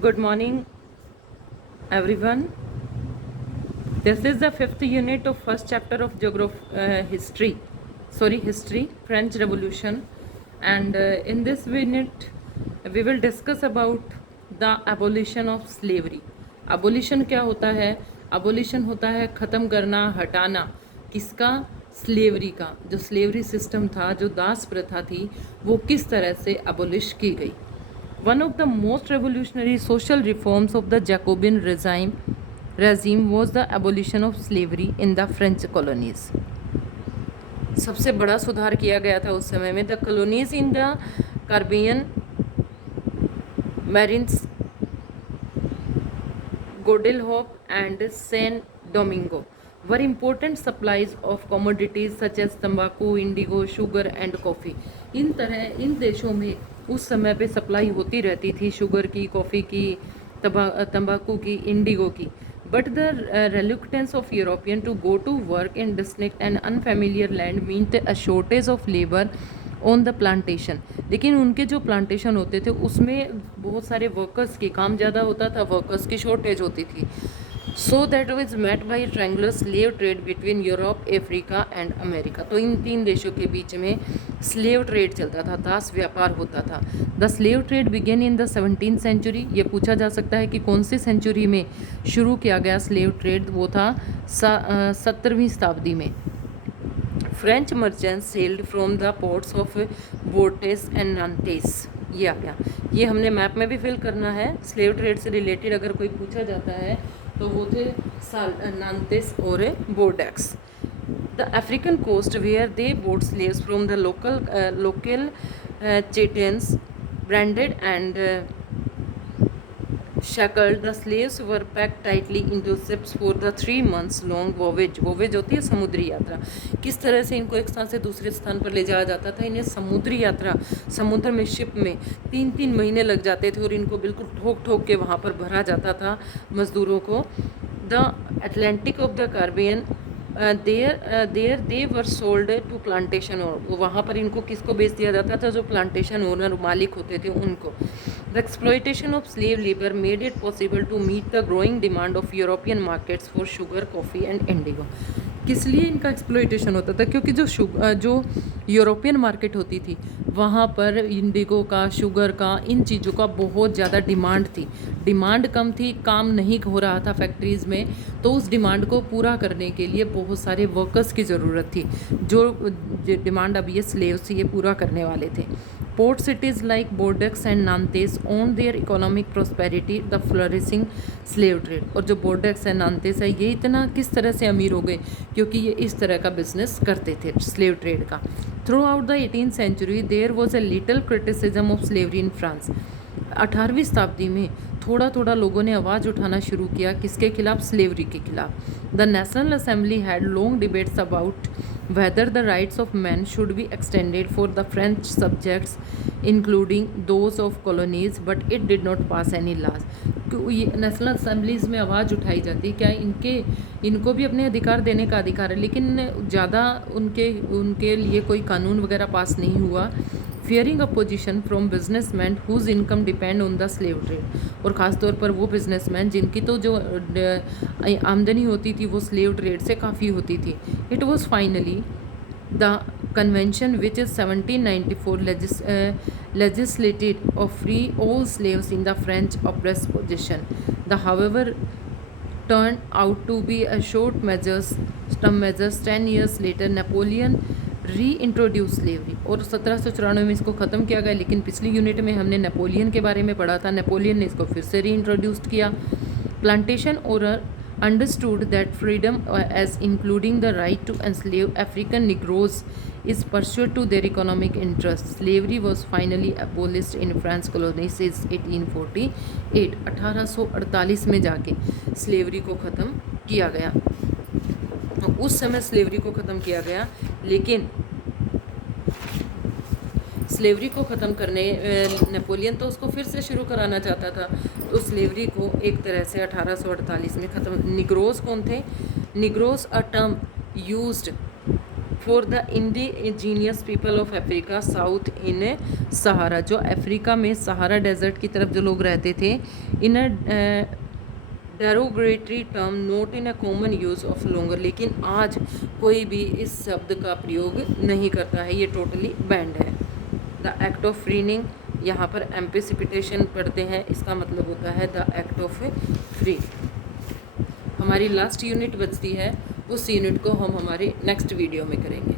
Good morning, everyone. This is the fifth unit of first chapter of history, French Revolution, and in this unit, we will discuss about the abolition of slavery. Abolition क्या होता है? Abolition होता है ख़त्म करना, हटाना, किसका? Slavery का। जो स्लेवरी सिस्टम था, जो दास प्रथा थी, वो किस तरह से अबोलिश की गई। One of the most revolutionary social reforms of the Jacobin regime was the abolition of slavery in the French colonies. सबसे बड़ा सुधार किया गया था उस समय में। The colonies in the Caribbean marines Guadeloupe and Saint Domingo were important supplies of commodities such as तंबाकू, इंडिगो, शुगर एंड कॉफ़ी। इन देशों में उस समय पे सप्लाई होती रहती थी शुगर की, कॉफ़ी की, तंबाकू की, इंडिगो की। But the reluctance of European to go to work in distinct and unfamiliar land meant a shortage of labor on the plantation. लेकिन उनके जो प्लांटेशन होते थे उसमें बहुत सारे वर्कर्स की काम ज़्यादा होता था, वर्कर्स की शॉर्टेज होती थी। So that was met by triangular slave trade between Europe, Africa and America. तो इन तीन देशों के बीच में स्लेव ट्रेड चलता था, दास व्यापार होता था। The slave trade began in the 17th century. ये पूछा जा सकता है कि कौन सी सेंचुरी में शुरू किया गया स्लेव ट्रेड। वो था 17वीं शताब्दी में। French merchants sailed from the ports of Bordeaux and Nantes. ये आ गया, ये हमने मैप में भी फिल करना है। स्लेव ट्रेड से रिलेटेड अगर कोई पूछा जाता है तो वो थे नांतेस और Bordeaux. The African coast where they bought slaves from the local chieftains branded and shackled. The slaves were packed tightly into ships for the 3 months long voyage। voyage होती है समुद्री यात्रा। किस तरह से इनको एक स्थान से दूसरे स्थान पर ले जाया जाता था? इन्हें समुद्री यात्रा, समुद्र में शिप में 3-3 महीने लग जाते थे और इनको बिल्कुल ठोक ठोक के वहाँ पर भरा जाता था मज़दूरों को। The Atlantic of the Caribbean there they were sold to plantation. और वहाँ पर इनको किसको बेच दिया जाता था? जो प्लांटेशन ओनर मालिक होते थे उनको। The exploitation of slave labour made it possible to meet the growing demand of European markets for sugar, coffee and indigo. किस लिए इनका एक्सप्लॉयटेशन होता था? क्योंकि जो यूरोपियन मार्केट होती थी वहाँ पर इंडिगो का, शुगर का, इन चीज़ों का बहुत ज़्यादा डिमांड थी। डिमांड कम थी, काम नहीं हो रहा था फैक्ट्रीज़ में, तो उस डिमांड को पूरा करने के लिए बहुत सारे वर्कर्स की ज़रूरत थी। जो डिमांड अब ये स्लेव्स ये पूरा करने वाले थे। Port cities like Bordeaux and Nantes on their economic prosperity the flourishing slave trade. और जो बोर्डेक्स एंड नांतेस है ये इतना किस तरह से अमीर हो गए? क्योंकि ये इस तरह का बिजनेस करते थे स्लेव ट्रेड का। Throughout the 18th century there was a little criticism of slavery in France. 18वीं शताब्दी में थोड़ा थोड़ा लोगों ने आवाज़ उठाना शुरू किया। किसके खिलाफ? स्लेवरी के खिलाफ। The national assembly had long debates about whether the rights of men should be extended for the French subjects including those of colonies, but it did not pass any laws। ये national assemblies में आवाज़ उठाई जाती, क्या इनको भी अपने अधिकार देने का अधिकार है, लेकिन ज़्यादा उनके लिए कोई कानून वगैरह पास नहीं हुआ। Fearing opposition from businessman whose income depend on the slave trade. और ख़ास तौर पर वो बिजनेसमैन जिनकी तो जो आमदनी होती थी वो स्लेव ट्रेड से काफ़ी होती थी। It was finally the convention which is 1794 legislated of free all slaves in the French oppressed possession. The however turned out to be a short measures 10 years later Napoleon री introduce slavery. और 1794 में इसको ख़त्म किया गया। लेकिन पिछली unit में हमने नेपोलियन के बारे में पढ़ा था, नेपोलियन ने इसको फिर से री इंट्रोड्यूस किया। Plantation owner understood that freedom as including the right to enslave African Negroes is pursuant to their economic interests. Slavery was finally abolished in France colonies since 1848। 1848 में जाके स्लेवरी को ख़त्म किया गया। उस समय स्लेवरी को ख़त्म किया गया, लेकिन स्लेवरी को ख़त्म करने नेपोलियन तो उसको फिर से शुरू कराना चाहता था। तो स्लेवरी को एक तरह से 1848 में ख़त्म। निग्रोस कौन थे? Negroes a term used for the indigenous people of Africa south in Sahara, जो अफ्रीका में सहारा डेजर्ट की तरफ जो लोग रहते थे, in derogatory term not in a common use of longer, लेकिन आज कोई भी इस शब्द का प्रयोग नहीं करता है, ये टोटली बैंड है। द एक्ट ऑफ फ्रीनिंग, यहाँ पर एम्पिसिपिटेशन पढ़ते हैं, इसका मतलब होता है द एक्ट ऑफ फ्री। हमारी लास्ट यूनिट बचती है, उस यूनिट को हम हमारे नेक्स्ट वीडियो में करेंगे।